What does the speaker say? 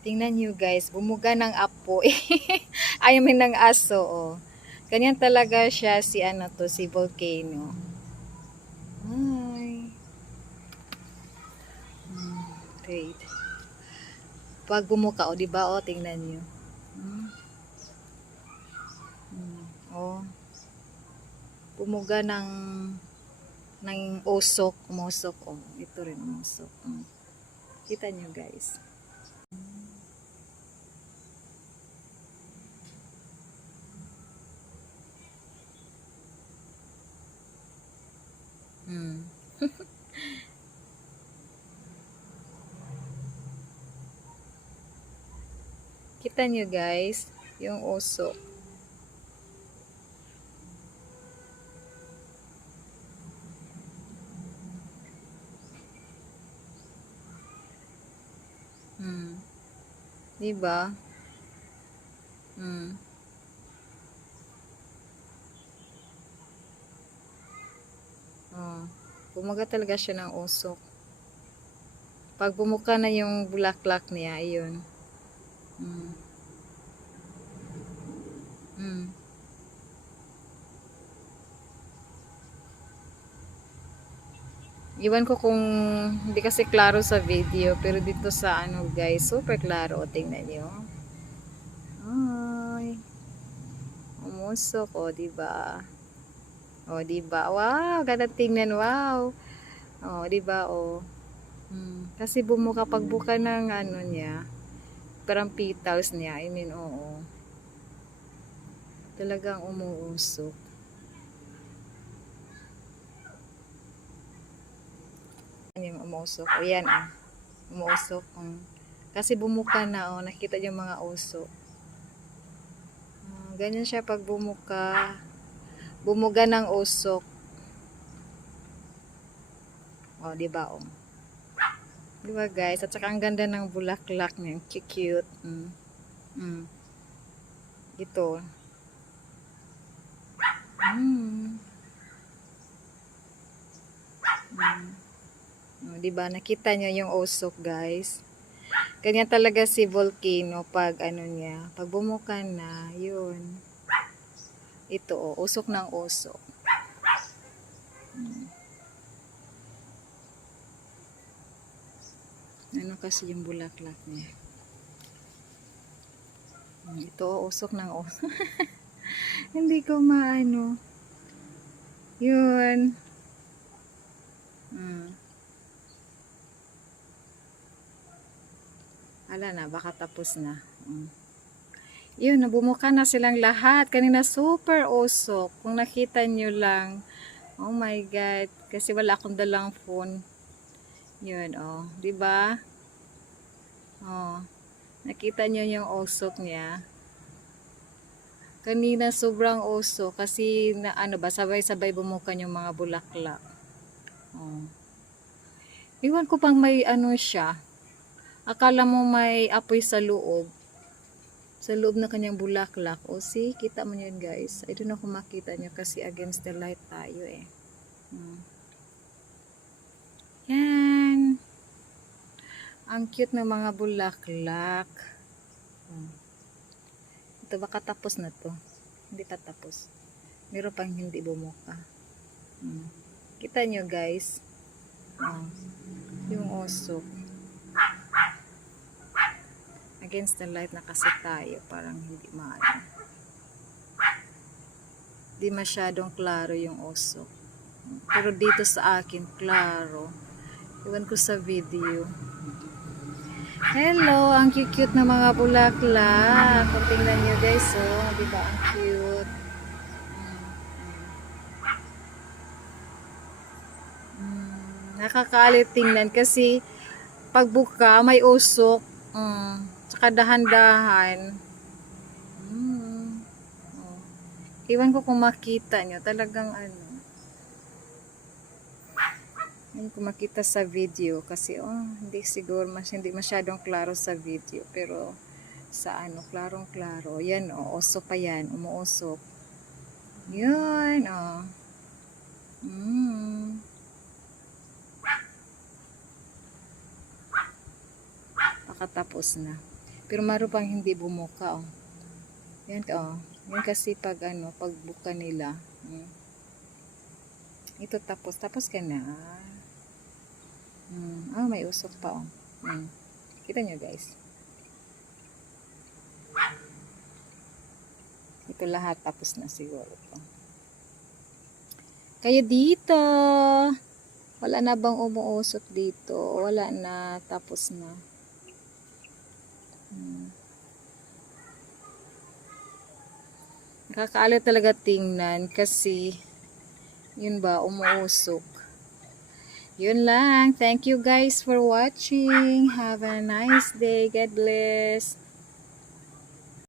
Tingnan nyo guys, bumuga ng apoy. Ay, may ng aso, oh. Ganyan talaga siya si ano to, si volcano. Ay. Hmm, Wait. Pag bumuka, oh, di ba, oh, tingnan nyo. Hmm. Hmm, oh. Bumuga ng ng usok, umusok, oh. Ito rin, umusok. Hmm. Kita nyo, guys. Hmm. Kita nyo guys, yung usok. Hmm. Diba? Hmm. Bumaga talaga siya ng usok. Pag bumuka na yung bulaklak niya, ayun. Mm. Mm. Iwan ko kung hindi kasi klaro sa video, pero dito sa ano guys, super klaro. Tingnan niyo. Ay. Umusok, o, diba? O, diba? Wow, ganda tingnan, wow. O, diba, o. Hmm. Kasi bumuka, pagbuka ng ano niya, parang petals niya, I mean, oo. Talagang umuusok. Yan yung umuusok. O, yan, ah. Umuusok. Um. Kasi bumuka na, oh, nakita yung mga usok. Ah, ganyan siya pag bumuka bumuga ng usok. O, di ba, oh. Di ba, guys? At saka ang ganda ng bulaklak niya. Cute. Mm. Mm. Ito. Mm. Mm. O, di ba? Nakita niyo yung usok, guys. Ganyan talaga si volcano pag ano niya. Pag bumuka na, yun. Ito, oh, usok ng usok. Hmm. Ano kasi yung bulaklak niya? Hmm, Ito, oh, usok ng usok. Hindi ko maano. Yun. Hmm. Ala na, baka tapos na. Hmm. Yun, nabumuka na silang lahat. Kanina super usok. Kung nakita nyo lang, oh my God. Kasi wala akong dalang phone. Yun, oh. ba diba? Oh. Nakita nyo yung usok niya. Kanina sobrang usok. Kasi, na, ano ba, sabay-sabay bumuka yung mga bulaklak. Oh. Iwan ko pang may ano siya. Akala mo may apoy sa loob sa loob na kanyang bulaklak. O see, kita mo yun guys. I don't know kung makita nyo kasi against the light tayo eh. Hmm. Yan. Ang cute ng mga bulaklak. Hmm. Ito baka tapos na to. Hindi pa tapos. Meron pang hindi bumuka. Hmm. Kita nyo guys. Oh. Yung usok against the light na kasi tayo parang hindi maano. Di masyadong klaro yung usok. Pero dito sa akin klaro. Iwan ko sa video. Hello ang cute cute na mga bulaklak. Kung tingnan nyo guys oh di ba? Ang cute. Mm, nakakalit tingnan kasi pagbuka may usok. Mm, tsaka dahan-dahan. Oh. iwan ko kung makita nyo. Talagang ano. Hindi ko makita sa video. Kasi oh, hindi siguro mas, hindi masyadong klaro sa video. Pero sa ano, klarong klaro. Yan oh, usok pa yan, umuusok yun oh. Mm. Pakatapos na. Pero maro pang hindi bumuka, oh. Yan, oh. Yan kasi pag, ano, pag buka nila. Mm. Ito tapos. Tapos ka na. Mm. Ah, may usok pa, oh. Mm. Kita nyo, guys. Ito lahat tapos na siguro to. Kaya dito, wala na bang umuusok dito? Wala na, tapos na. Hmm. Nakakaalat talaga tingnan kasi yun ba, umuusok. Yun lang. Thank you guys for watching. Have a nice day. God bless.